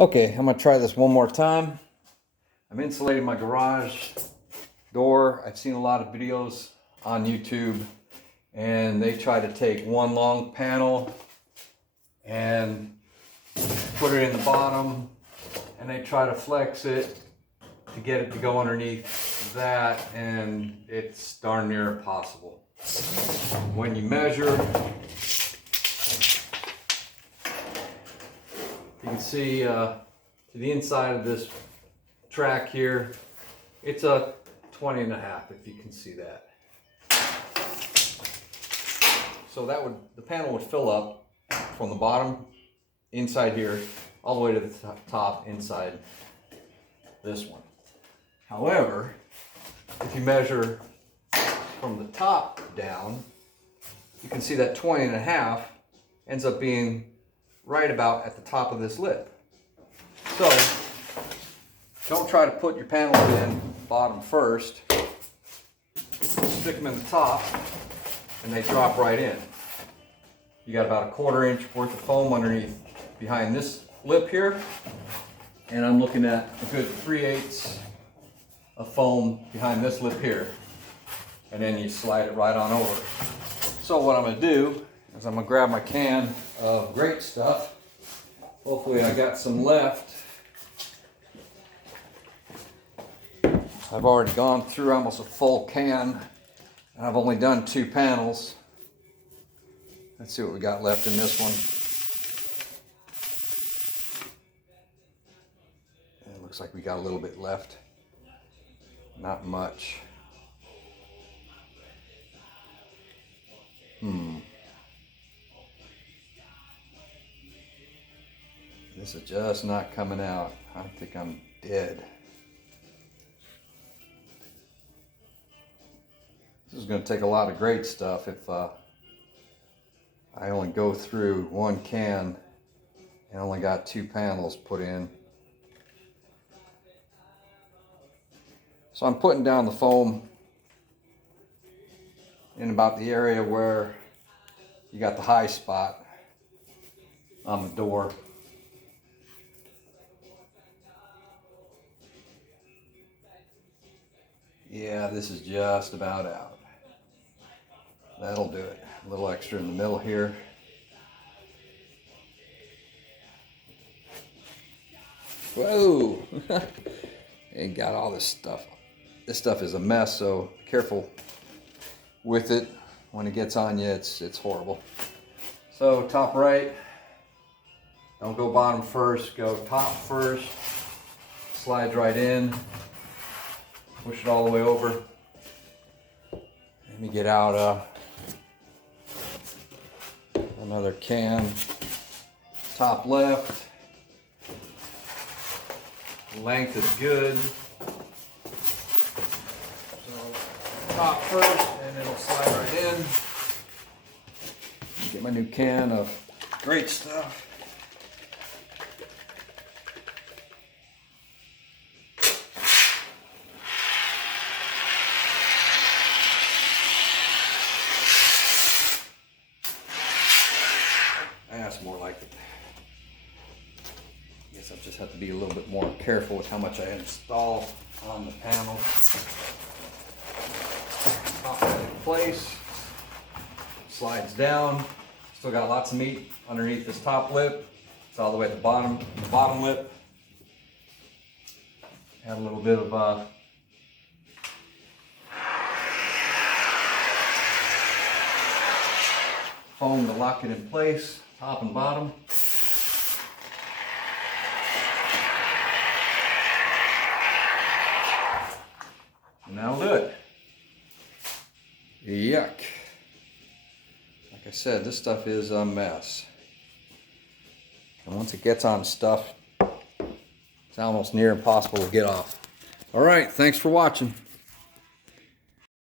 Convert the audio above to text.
Okay, I'm gonna try this one more time. I'm insulating my garage door. I've seen a lot of videos on YouTube and they try to take one long panel and put it in the bottom and they try to flex it to get it to go underneath that, and it's darn near impossible. When you measure, you can see to the inside of this track here, it's a 20 and a half, if you can see that. So the panel would fill up from the bottom inside here all the way to the top inside this one. However, if you measure from the top down, you can see that 20 and a half ends up being right about at the top of this lip. So don't try to put your panels in bottom first. Stick them in the top and they drop right in. You got about a 1/4 inch worth of foam underneath behind this lip here, and I'm looking at a good 3/8 of foam behind this lip here, and then you slide it right on over. So what I'm going to do is I'm going to grab my can of great stuff. Hopefully I got some left. I've already gone through almost a full can and I've only done 2 panels. Let's see what we got left in this one. And it looks like we got a little bit left. Not much. This is just not coming out. I think I'm dead. This is going to take a lot of great stuff if I only go through 1 can and only got 2 panels put in. So I'm putting down the foam in about the area where you got the high spot on the door. Yeah, this is just about out. That'll do it. A little extra in the middle here. Whoa! And got all this stuff. This stuff is a mess, so careful with it. When it gets on you, it's horrible. So top right, don't go bottom first, go top first. Slides right in. Push it all the way over. Let me get out another can. Top left. Length is good. So top first, and it'll slide right in. Get my new can of great stuff. That's more like it. I guess I'll just have to be a little bit more careful with how much I install on the panel. Pop that in place. Slides down. Still got lots of meat underneath this top lip. It's all the way at the bottom lip. Add a little bit of foam to lock it in place, top and bottom. And that'll do it. Yuck. Like I said, this stuff is a mess. And once it gets on stuff, it's almost near impossible to get off. All right, thanks for watching.